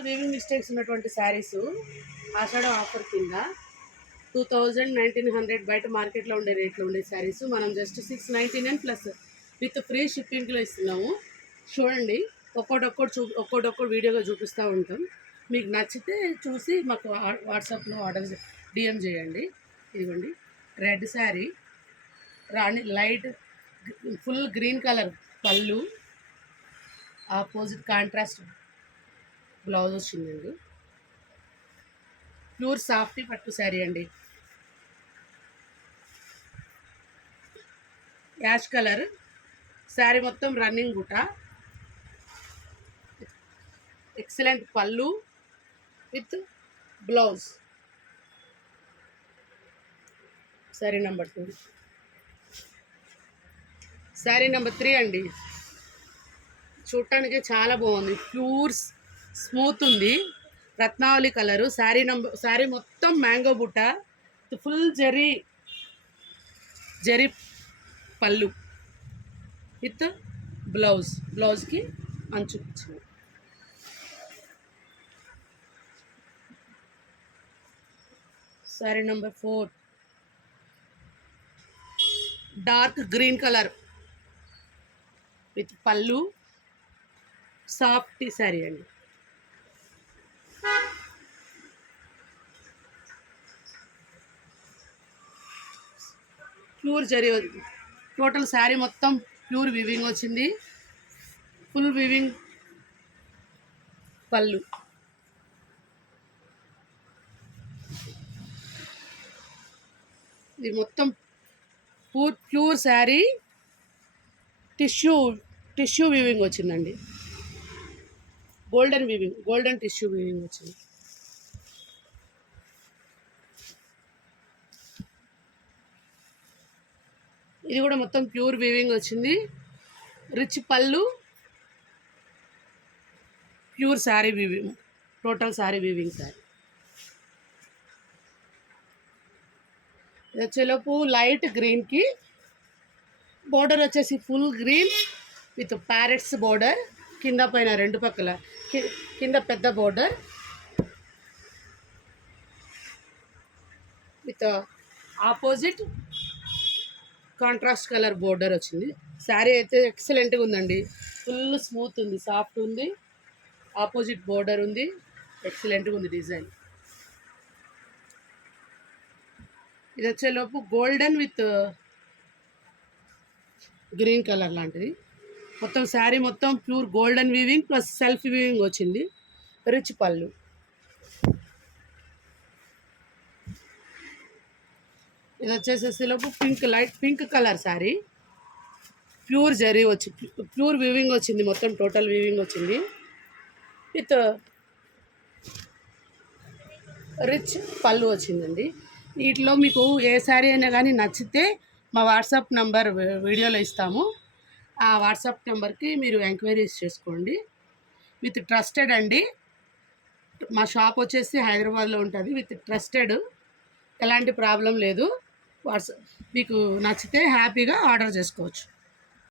Small weaving mistakes ఉన్నటువంటి శారీస్ ఆషాఢం offer కింద 2000-1900 బయట మార్కెట్లో ఉండే రేట్లో ఉండే శారీస్ మనం జస్ట్ 699 ప్లస్ విత్ ఫ్రీ షిప్పింగ్లో ఇస్తున్నాము. చూడండి, ఒక్కొక్కటి వీడియోగా చూపిస్తూ ఉంటాం. మీకు నచ్చితే చూసి మాకు వాట్సాప్లో ఆర్డర్ డిఎం చేయండి. ఇదిగోండి, రెడ్ శారీ, రాణి లైట్ ఫుల్ గ్రీన్ కలర్ పళ్ళు, ఆపోజిట్ కాంట్రాస్ట్ బ్లౌజ్ వచ్చిందండి. ప్యూర్ సాఫ్టీ పట్టు శారీ అండి. యాష్ కలర్ శారీ మొత్తం రన్నింగ్ బుట్ట, ఎక్సలెంట్ పళ్ళు with blouse. Sari number 2. Sari number 3 అండి. చూడటానికి చాలా బాగుంది, ప్యూర్ స్మూత్ ఉంది, రత్నావళి కలరు. శారీ మొత్తం మ్యాంగో బుట్ట, ఫుల్ జరీ పళ్ళు విత్ బ్లౌజ్కి అంచు. Sari number 4 dark green colour with పళ్ళు, సాఫ్ట్ శారీ అండి. ప్యూర్ జరీ, టోటల్ శారీ మొత్తం ప్యూర్ వీవింగ్ వచ్చింది, ఫుల్ వీవింగ్ పళ్ళు. ఇది మొత్తం ప్యూర్ శారీ టిష్యూ వీవింగ్ వచ్చిందండి. గోల్డెన్ టిష్యూ వీవింగ్ వచ్చింది. ఇది కూడా మొత్తం ప్యూర్ వీవింగ్ వచ్చింది, రిచ్ పళ్ళు, pure sari weaving, total sari weaving sari. ఇది వచ్చేలోపు లైట్ గ్రీన్కి బోర్డర్ వచ్చేసి full green with parrots border, కింద పైన రెండు పక్కల, కింద పెద్ద border with opposite contrast colour border వచ్చింది. శారీ అయితే ఎక్సలెంట్గా ఉందండి, ఫుల్ స్మూత్ ఉంది, సాఫ్ట్ ఉంది, ఆపోజిట్ బోర్డర్ ఉంది, ఎక్సలెంట్గా ఉంది డిజైన్. ఇది వచ్చేలోపు గోల్డెన్ విత్ గ్రీన్ కలర్ లాంటిది. మొత్తం శారీ మొత్తం pure golden weaving plus self weaving వచ్చింది, రిచ్ పళ్ళు. ఇది వచ్చేసేలోపు light pink colour sari, pure zari pure weaving వచ్చింది, మొత్తం టోటల్ వీవింగ్ వచ్చింది విత్ రిచ్ పళ్ళు వచ్చిందండి. వీటిలో మీకు ఏ శారీ అయినా కానీ నచ్చితే మా వాట్సాప్ నంబర్ వీడియోలో ఇస్తాము. ఆ వాట్సాప్ నెంబర్కి మీరు ఎంక్వైరీస్ చేసుకోండి. విత్ ట్రస్టెడ్ అండి. మా షాప్ వచ్చేసి హైదరాబాద్లో ఉంటుంది. విత్ ట్రస్టెడ్, ఎలాంటి ప్రాబ్లం లేదు. మీకు నచ్చితే హ్యాపీగా ఆర్డర్ చేసుకోవచ్చు.